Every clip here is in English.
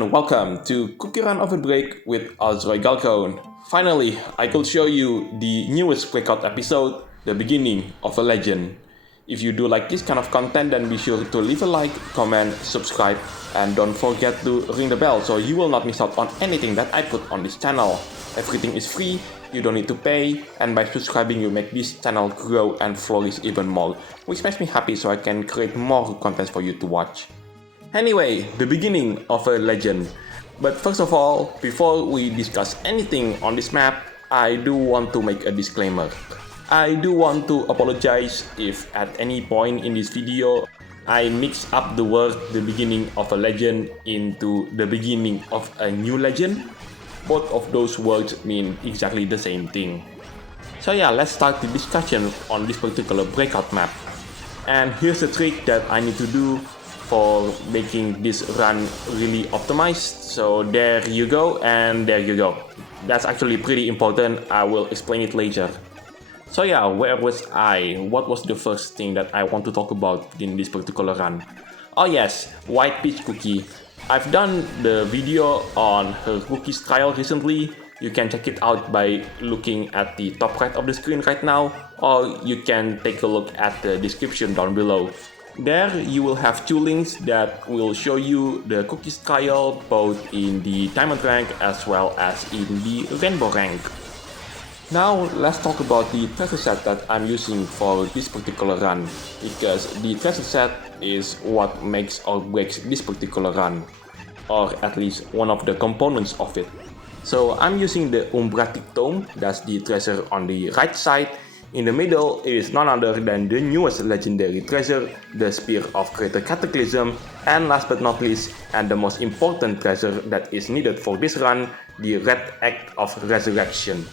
and welcome to CookieRunOvenBreak with Azroy Galcone. Finally, I could show you the newest Breakout episode, The Beginning of a Legend. If you do like this kind of content, then be sure to leave a like, comment, subscribe, and don't forget to ring the bell so you will not miss out on anything that I put on this channel. Everything is free, you don't need to pay, and by subscribing you make this channel grow and flourish even more, which makes me happy so I can create more content for you to watch. Anyway, the beginning of a legend. But first of all, before we discuss anything on this map, I do want to make a disclaimer. I do want to apologize if at any point in this video I mix up the word the beginning of a legend into the beginning of a new legend. Both of those words mean exactly the same thing. So yeah, let's start the discussion on this particular breakout map. And here's the trick that I need to do for making this run really optimized. So there you go, and there you go. That's actually pretty important. I will explain it later. So yeah, where was I? What was the first thing that I want to talk about in this particular run? Oh yes, White Peach Cookie. I've done the video on her cookies trial recently. You can check it out by looking at the top right of the screen right now, or you can take a look at the description down below. There you will have two links that will show you the cookies trial both in the diamond rank as well as in the rainbow rank. Now let's talk about the treasure set that I'm using for this particular run, because the treasure set is what makes or breaks this particular run, or at least one of the components of it. So I'm using the Umbratic Tome, that's the treasure on the right side. In the middle, it is none other than the newest legendary treasure, the Spear of Greater Cataclysm, and last but not least, and the most important treasure that is needed for this run, the Red Egg of Resurrection.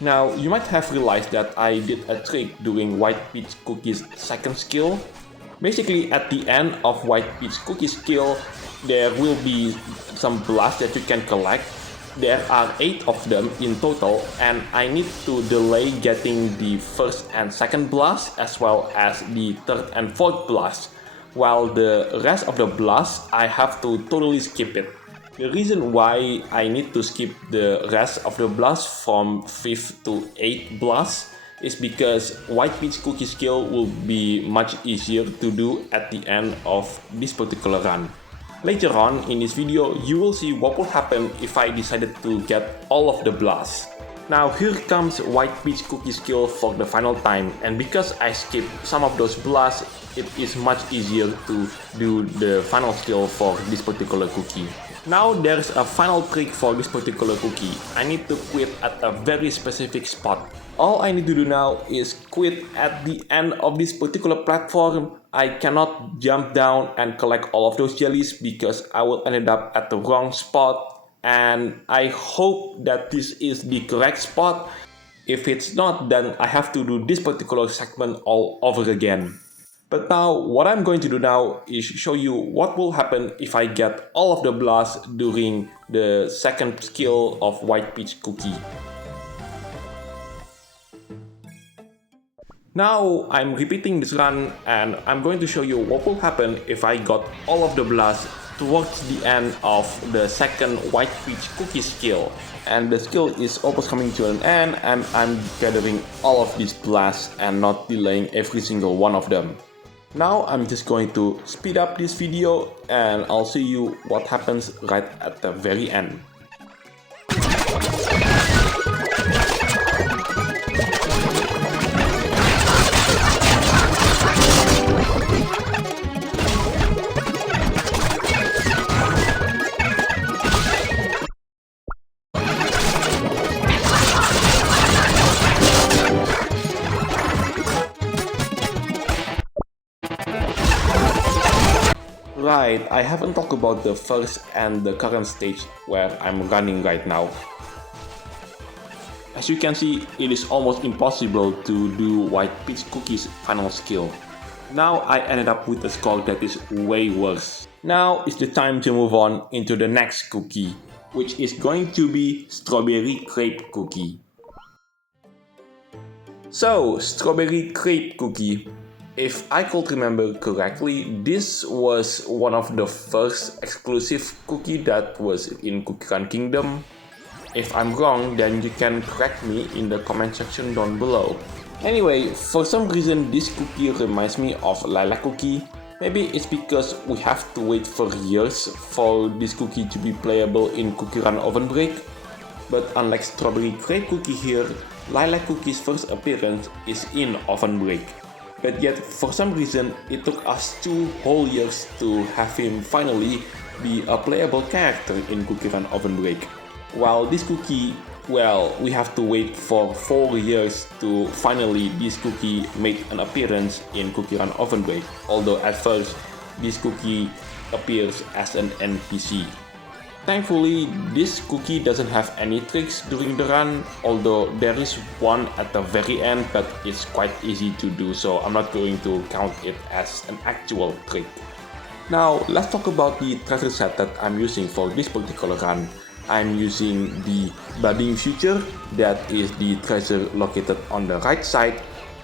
Now, you might have realized that I did a trick during White Peach Cookie's second skill. Basically, at the end of White Peach Cookie's skill, there will be some blasts that you can collect. There are 8 of them in total, and I need to delay getting the first and second blast as well as the third and fourth blast, while the rest of the blasts I have to totally skip it. The reason why I need to skip the rest of the blasts from 5th to 8th blast is because White Peach Cookie skill will be much easier to do at the end of this particular run. Later on in this video, you will see what will happen if I decided to get all of the blasts. Now here comes White Peach Cookie skill for the final time, and because I skipped some of those blasts, it is much easier to do the final skill for this particular cookie. Now there's a final trick for this particular cookie. I need to quit at a very specific spot. All I need to do now is quit at the end of this particular platform. I cannot jump down and collect all of those jellies because I will end up at the wrong spot, and I hope that this is the correct spot. If it's not, then I have to do this particular segment all over again. But now, what I'm going to do now is show you what will happen if I get all of the blasts during the second skill of White Peach Cookie. Now I'm repeating this run, and I'm going to show you what will happen if I got all of the blasts towards the end of the second White Peach Cookie skill. And the skill is almost coming to an end, and I'm gathering all of these blasts and not delaying every single one of them. Now I'm just going to speed up this video, and I'll see you what happens right at the very end. Right, I haven't talked about the first and the current stage where I'm running right now. As you can see, it is almost impossible to do White Peach Cookie's final skill. Now I ended up with a score that is way worse. Now is the time to move on into the next cookie, which is going to be Strawberry Crepe Cookie. So, Strawberry Crepe Cookie. If I could remember correctly, this was one of the first exclusive cookie that was in CookieRun Kingdom. If I'm wrong, then you can correct me in the comment section down below. Anyway, for some reason this cookie reminds me of Lilac Cookie. Maybe it's because we have to wait for years for this cookie to be playable in CookieRunOvenBreak. But unlike Strawberry Crepe Cookie here, Lilac Cookie's first appearance is in Ovenbreak. But yet, for some reason, it took us 2 whole years to have him finally be a playable character in CookieRunOvenBreak. While this cookie, well, we have to wait for 4 years to finally this cookie made an appearance in CookieRunOvenBreak. Although at first, this cookie appears as an NPC. Thankfully, this cookie doesn't have any tricks during the run, although there is one at the very end, but it's quite easy to do, so I'm not going to count it as an actual trick. Now, let's talk about the treasure set that I'm using for this particular run. I'm using the Budding Future, that is the treasure located on the right side.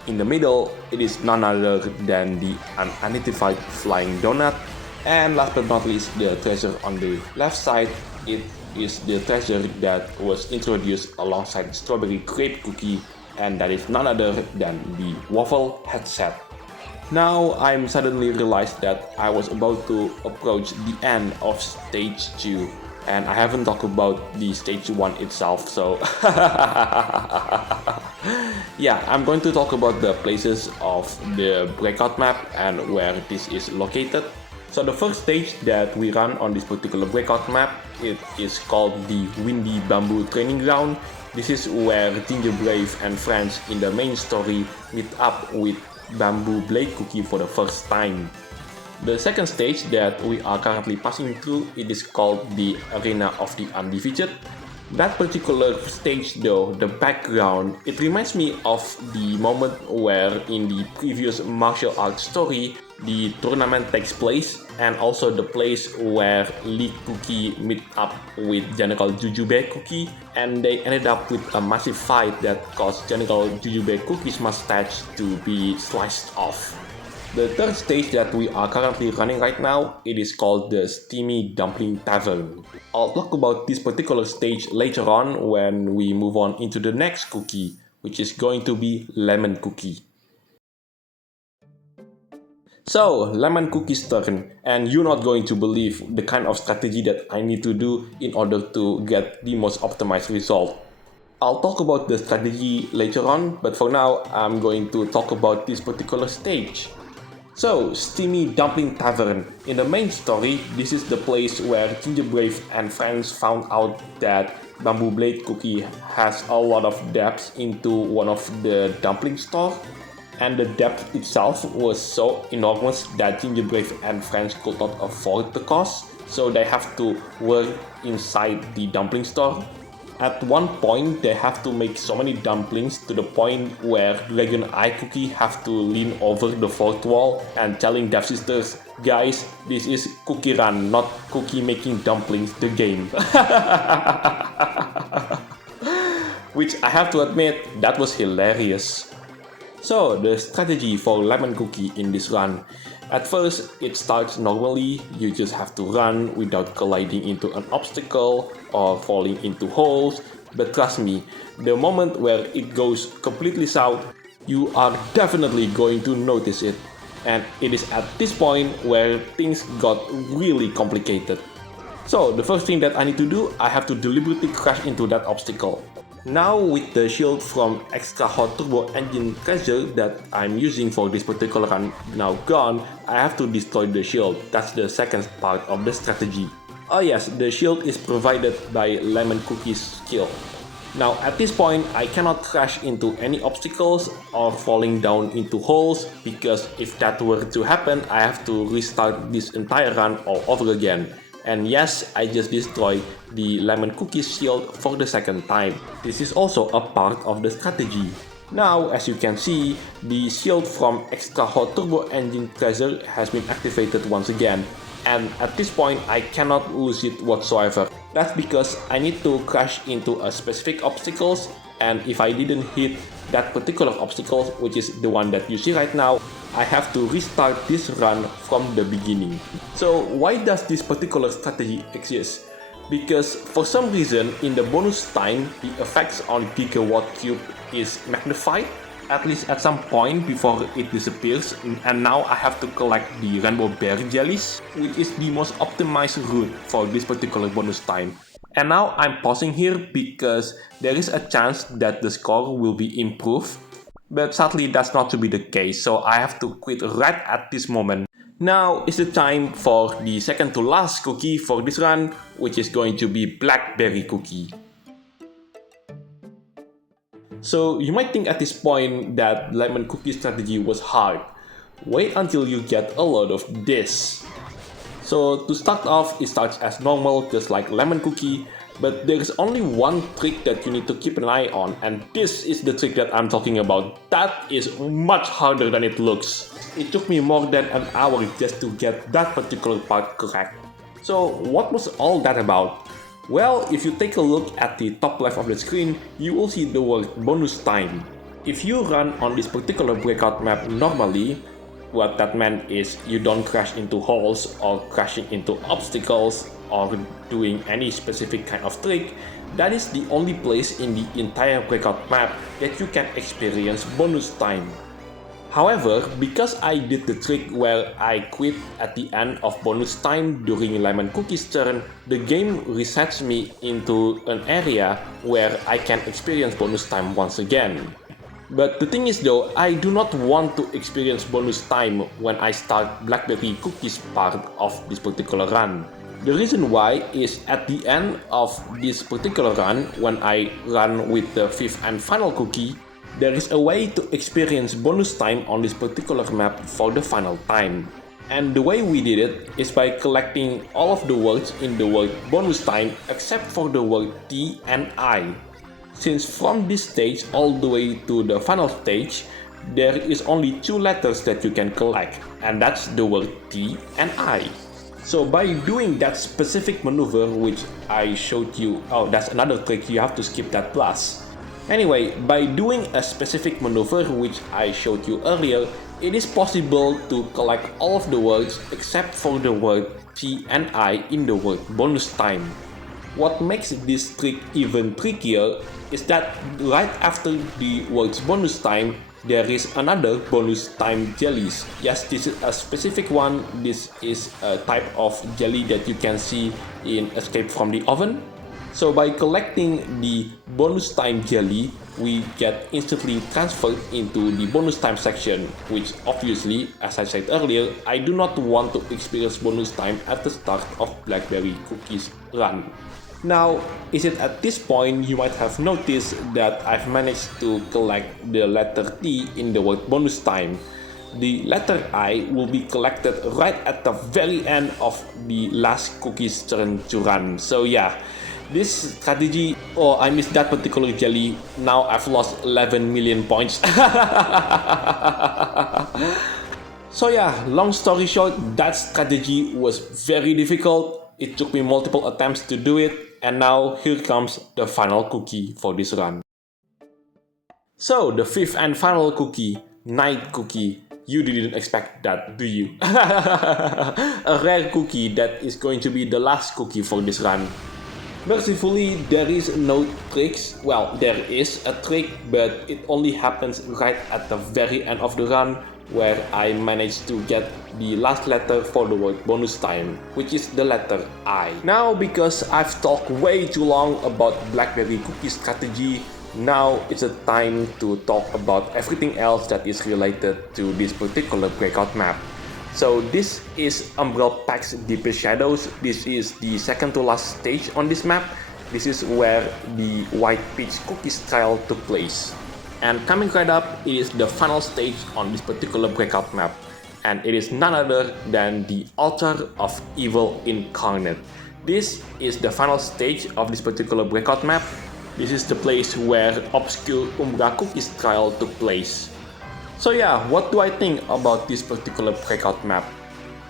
In the middle, it is none other than the unidentified flying donut. And last but not least, the treasure on the left side, it is the treasure that was introduced alongside Strawberry Crepe Cookie, and that is none other than the waffle headset. Now I'm suddenly realized that I was about to approach the end of stage 2, and I haven't talked about the stage 1 itself, so yeah, I'm going to talk about the places of the Breakout map and where this is located. So the first stage that we run on this particular Breakout map, it is called the Windy Bamboo Training Ground. This is where Ginger Brave and friends in the main story meet up with Bamboo Blade Cookie for the first time. The second stage that we are currently passing through, it is called the Arena of the Undefeated. That particular stage though, the background, it reminds me of the moment where in the previous martial arts story, the tournament takes place, and also the place where Lee Cookie meet up with General Jujube Cookie, and they ended up with a massive fight that caused General Jujube Cookie's mustache to be sliced off. The third stage that we are currently running right now, it is called the Steamy Dumpling Tavern. I'll talk about this particular stage later on when we move on into the next cookie, which is going to be Lemon Cookie. So, Lemon Cookie's turn, and you're not going to believe the kind of strategy that I need to do in order to get the most optimized result. I'll talk about the strategy later on, but for now, I'm going to talk about this particular stage. So, Steamy Dumpling Tavern. In the main story, this is the place where Ginger Brave and friends found out that Bamboo Blade Cookie has a lot of debts into one of the dumpling stores. And the debt itself was so enormous that Ginger Brave and friends could not afford the cost, so they have to work inside the dumpling store. At one point, they have to make so many dumplings to the point where Dragon Eye Cookie have to lean over the fourth wall and telling Devsisters, guys, this is Cookie Run, not Cookie Making Dumplings, the game. Which I have to admit, that was hilarious. So, the strategy for Lemon Cookie in this run. At first, it starts normally, you just have to run without colliding into an obstacle or falling into holes, but trust me, the moment where it goes completely south, you are definitely going to notice it, and it is at this point where things got really complicated. So, the first thing that I need to do, I have to deliberately crash into that obstacle. Now with the shield from Extra Hot Turbo Engine treasure that I'm using for this particular run now gone, I have to destroy the shield. That's the second part of the strategy. Oh yes, the shield is provided by Lemon Cookie's skill. Now at this point, I cannot crash into any obstacles or falling down into holes, because if that were to happen, I have to restart this entire run all over again. And yes, I just destroyed the Lemon Cookie's shield for the second time. This is also a part of the strategy. Now, as you can see, the shield from Extra Hot Turbo Engine treasure has been activated once again. And at this point, I cannot lose it whatsoever. That's because I need to crash into a specific obstacles, and if I didn't hit that particular obstacle, which is the one that you see right now, I have to restart this run from the beginning. So why does this particular strategy exist? Because for some reason in the bonus time, the effects on Gigawatt Cube is magnified, at least at some point before it disappears, and now I have to collect the rainbow berry jellies, which is the most optimized route for this particular bonus time. And now I'm pausing here because there is a chance that the score will be improved, but sadly that's not to be the case, so I have to quit right at this moment. Now is the time for the second to last cookie for this run, which is going to be Blackberry Cookie. So you might think at this point that lemon cookie strategy was hard. Wait until you get a lot of this. So to start off, it starts as normal, just like lemon cookie, but there is only one trick that you need to keep an eye on, and this is the trick that I'm talking about. That is much harder than it looks. It took me more than an hour just to get that particular part correct. So what was all that about? Well, if you take a look at the top left of the screen, you will see the word bonus time. If you run on this particular breakout map normally, what that meant is you don't crash into holes or crashing into obstacles or doing any specific kind of trick. That is the only place in the entire breakout map that you can experience bonus time. However, because I did the trick where I quit at the end of bonus time during Lemon Cookie's turn, the game resets me into an area where I can experience bonus time once again. But the thing is though, I do not want to experience bonus time when I start Blackberry Cookie's part of this particular run. The reason why is at the end of this particular run, when I run with the fifth and final cookie, there is a way to experience bonus time on this particular map for the final time. And the way we did it is by collecting all of the words in the word bonus time except for the word T and I. Since from this stage all the way to the final stage, there is only two letters that you can collect, and that's the word T and I. So by doing that specific maneuver which I showed you, oh that's another trick, you have to skip that plus. Anyway, by doing a specific maneuver which I showed you earlier, it is possible to collect all of the words except for the word T and I in the word bonus time. What makes this trick even trickier is that right after the words bonus time, there is another bonus time jellies. Yes, this is a specific one. This is a type of jelly that you can see in Escape from the Oven. So by collecting the bonus time jelly, we get instantly transferred into the bonus time section, which obviously, as I said earlier, I do not want to experience bonus time at the start of Blackberry Cookie's run. Now, is it at this point you might have noticed that I've managed to collect the letter T in the word bonus time. The letter I will be collected right at the very end of the last cookie's turn to run. So yeah, this strategy, oh I missed that particular jelly, now I've lost 11 million points. So yeah, long story short, that strategy was very difficult. It took me multiple attempts to do it, and now here comes the final cookie for this run. So the fifth and final cookie, Night Cookie. You didn't expect that, do you? A rare cookie that is going to be the last cookie for this run. Mercifully, there is no tricks. Well, there is a trick, but it only happens right at the very end of the run, where I managed to get the last letter for the word bonus time, which is the letter I. Now, because I've talked way too long about Blackberry Cookie strategy, now it's a time to talk about everything else that is related to this particular breakout map. So this is Umbrella Pack's Deepest Shadows. This is the second to last stage on this map. This is where the White Peach Cookies trial took place. And coming right up, it is the final stage on this particular breakout map. And it is none other than the Altar of Evil Incarnate. This is the final stage of this particular breakout map. This is the place where obscure Umbra Cookies trial took place. So yeah, what do I think about this particular breakout map?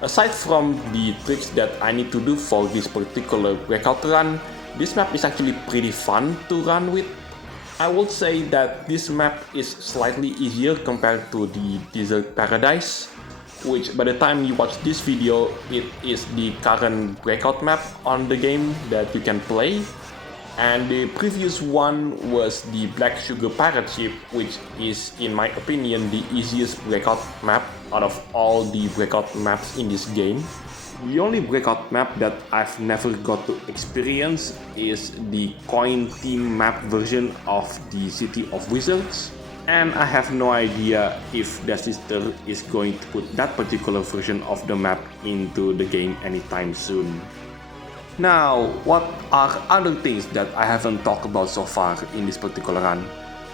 Aside from the tricks that I need to do for this particular breakout run, this map is actually pretty fun to run with. I would say that this map is slightly easier compared to the Desert Paradise, which by the time you watch this video, it is the current Breakout map on the game that you can play. And the previous one was the Black Sugar Pirate Ship, which is, in my opinion, the easiest Breakout map out of all the Breakout maps in this game. The only Breakout map that I've never got to experience is the coin team map version of the City of Wizards. And I have no idea if Devsisters is going to put that particular version of the map into the game anytime soon. Now, what are other things that I haven't talked about so far in this particular run?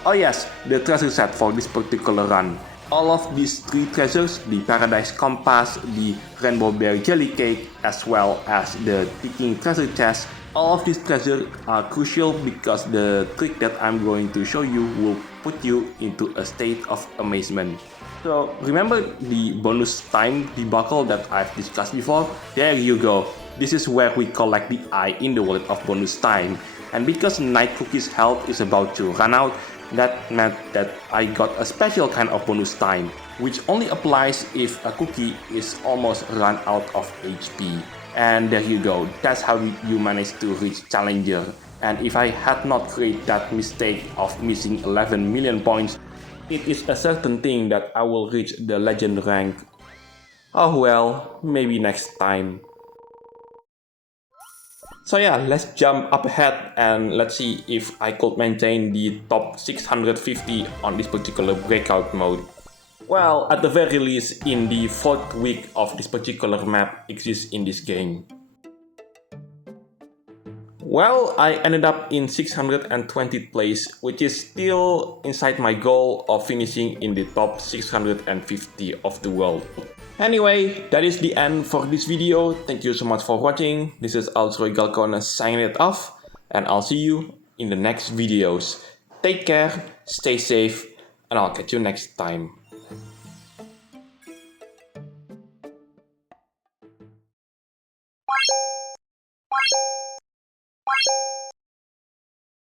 Oh yes, the treasure set for this particular run. All of these 3 treasures, the Paradise Compass, the Rainbow Berry Jelly Cake, as well as the Ticking Treasure Chest, all of these treasures are crucial because the trick that I'm going to show you will put you into a state of amazement. So remember the bonus time debacle that I've discussed before? There you go. This is where we collect the eye in the world of bonus time. And because Night Cookie's health is about to run out, that meant that I got a special kind of bonus time, which only applies if a cookie is almost run out of HP. And there you go, that's how you manage to reach Challenger. And if I had not created that mistake of missing 11 million points, it is a certain thing that I will reach the Legend rank. Oh well, maybe next time. So yeah, let's jump up ahead and let's see if I could maintain the top 650 on this particular breakout mode. Well, at the very least, in the 4th week of this particular map exists in this game. Well, I ended up in 620th place, which is still inside my goal of finishing in the top 650 of the world. Anyway, that is the end for this video. Thank you so much for watching. This is Galcona signing it off, and I'll see you in the next videos. Take care, stay safe, and I'll catch you next time.